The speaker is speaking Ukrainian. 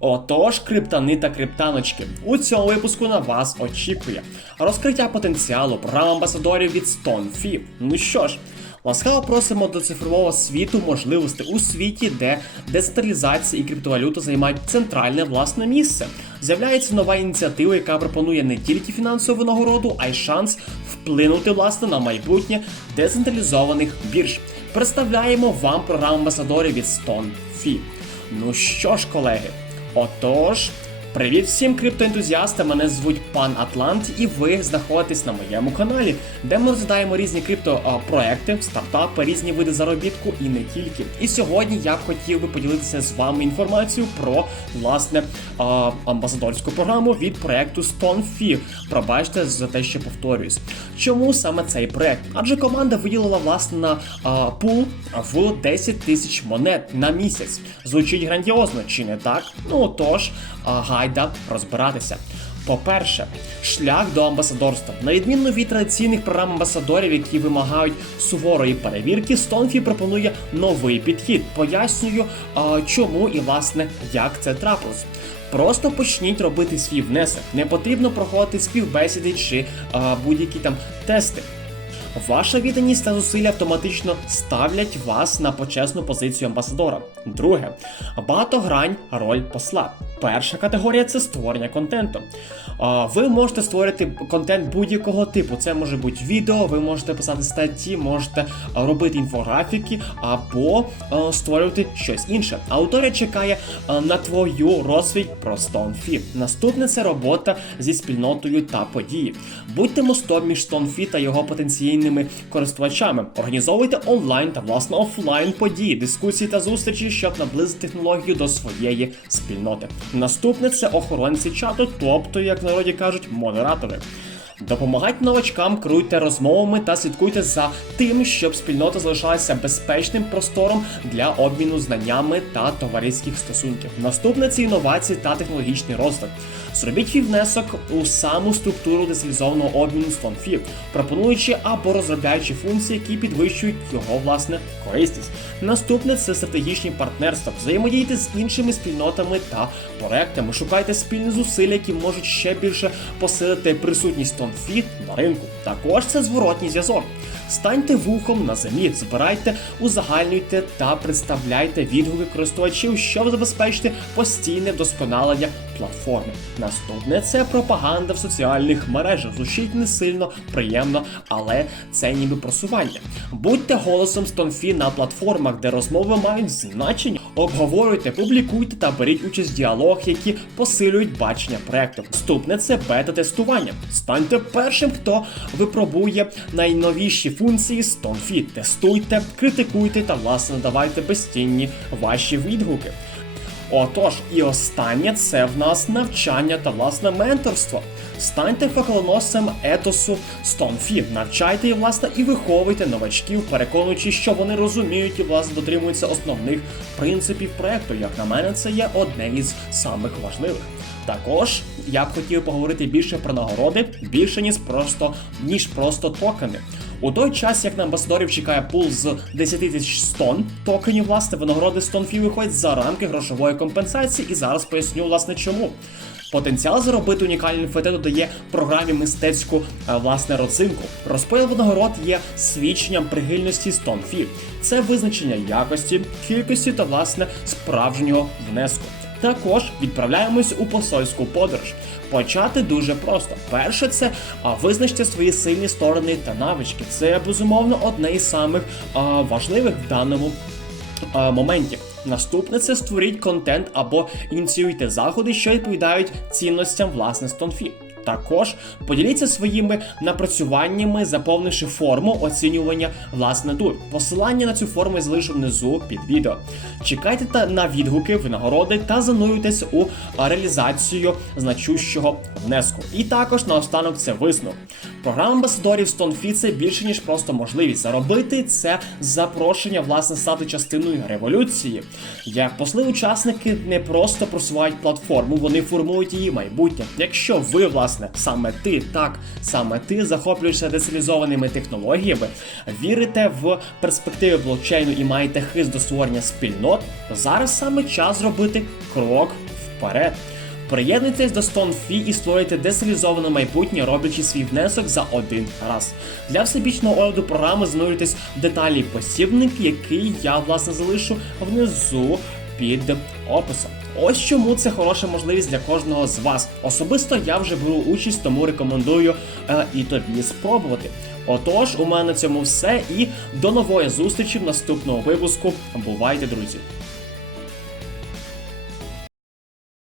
Отож, криптани та криптаночки, у цьому випуску на вас очікує розкриття потенціалу програм амбасадорів від StoneFi. Ну що ж, ласкаво просимо до цифрового світу можливостей у світі, де децентралізація і криптовалюта займають центральне власне місце. З'являється нова ініціатива, яка пропонує не тільки фінансову нагороду, а й шанс вплинути власне на майбутнє децентралізованих бірж. Представляємо вам програму амбасадорів від StoneFi. Ну що ж, колеги, отож, привіт всім криптоентузіастам. Мене звуть пан Атлант, і ви знаходитесь на моєму каналі, де ми розглядаємо різні криптопроекти, стартапи, різні види заробітку і не тільки. І сьогодні я б хотів би поділитися з вами інформацією про власне амбасадорську програму від проекту StoneFi. Пробачте за те, що повторююсь. Чому саме цей проект? Адже команда виділила власне на пул в 10 тисяч монет на місяць. Звучить грандіозно, чи не так? Ну тож, а, гайда розбиратися. По-перше, шлях до амбасадорства. На відміну від традиційних програм амбасадорів, які вимагають суворої перевірки, Стонфі пропонує новий підхід. Пояснюю, чому і власне як це трапилось. Просто почніть робити свій внесок. Не потрібно проходити співбесіди чи будь-які там тести. Ваша відданість та зусилля автоматично ставлять вас на почесну позицію амбасадора. Друге, багатогрань роль посла. Перша категорія це створення контенту. Ви можете створити контент будь-якого типу. Це може бути відео, ви можете писати статті, можете робити інфографіки або створювати щось інше. Аудиторія чекає на твою розповідь про StoneFi. Наступне це робота зі спільнотою та події. Будьте мостом між StoneFi та його потенційними користувачами. Організовуйте онлайн та власне офлайн події, дискусії та зустрічі, щоб наблизити технологію до своєї спільноти. Наступне це охоронці чату, тобто, як народі кажуть, модератори. Допомагайте новачкам, керуйте розмовами та слідкуйте за тим, щоб спільнота залишалася безпечним простором для обміну знаннями та товариських стосунків. Наступне це інновації та технологічний розвиток. Зробіть свій внесок у саму структуру децентралізованого обміну з FonFi, пропонуючи або розробляючи функції, які підвищують його власне корисність. Наступне це стратегічні партнерства. Взаємодійте з іншими спільнотами та проектами. Шукайте спільні зусилля, які можуть ще більше посилити присутність FonFi на ринку. Також це зворотній зв'язок. Станьте вухом на землі, збирайте, узагальнюйте та представляйте відгуки користувачів, щоб забезпечити постійне вдосконалення платформи. Наступне це пропаганда в соціальних мережах. Звучить не сильно приємно, але це ніби просування. Будьте голосом StoneFi на платформах, де розмови мають значення. Обговорюйте, публікуйте та беріть участь в діалогах, які посилюють бачення проекту. Наступне це бета-тестування. Станьте першим, хто випробує найновіші функції StoneFi. Тестуйте, критикуйте та власне надавайте безцінні ваші відгуки. Отож, і останнє це в нас навчання та власне менторство. Станьте факелоносцем етосу StoneFi, навчайте і власне і виховуйте новачків, переконуючи, що вони розуміють і власне дотримуються основних принципів проекту. Як на мене, це є одне із самих важливих. Також я б хотів поговорити більше про нагороди, більше ніж просто ніж просто токени. У той час, як на амбасадорів чекає пул з 10 тисяч стон токенів, власне, винагороди StoneFi виходять за рамки грошової компенсації, і зараз поясню власне чому. Потенціал заробити унікальний НФТ додає програмі мистецьку е, власне родзинку. Розподіл винагород є свідченням прихильності StoneFi. Це визначення якості, кількості та власне справжнього внеску. Також відправляємось у посольську подорож. Почати дуже просто. Перше, це визначте свої сильні сторони та навички. Це безумовно одне із самих важливих в даному моменті. Наступне це створіть контент або ініціюйте заходи, що відповідають цінностям власне StoneFi. Також поділіться своїми напрацюваннями, заповнивши форму оцінювання власне тур. Посилання на цю форму я залишу внизу під відео. Чекайте на відгуки, винагороди та занурюйтесь у реалізацію значущого внеску. І також наостанок це висновок. Програма амбасадорів StoneFi – це більше ніж просто можливість заробити це запрошення, власне, стати частиною революції. Як посли учасники не просто просувають платформу, вони формують її майбутнє. Якщо ви, власне, саме ти, так, саме ти захоплюєшся децентралізованими технологіями, вірите в перспективи блокчейну і маєте хист до створення спільнот, то зараз саме час зробити крок вперед. Приєднуйтесь до StoneFi і створюйте децентралізоване майбутнє, роблячи свій внесок за один раз. Для всебічного огляду програми занурюйтесь в деталі посібник, який я власне залишу внизу під описом. Ось чому це хороша можливість для кожного з вас. Особисто я вже беру участь, тому рекомендую е, і тобі спробувати. Отож, у мене на цьому все і до нової зустрічі в наступному випуску. Бувайте, друзі!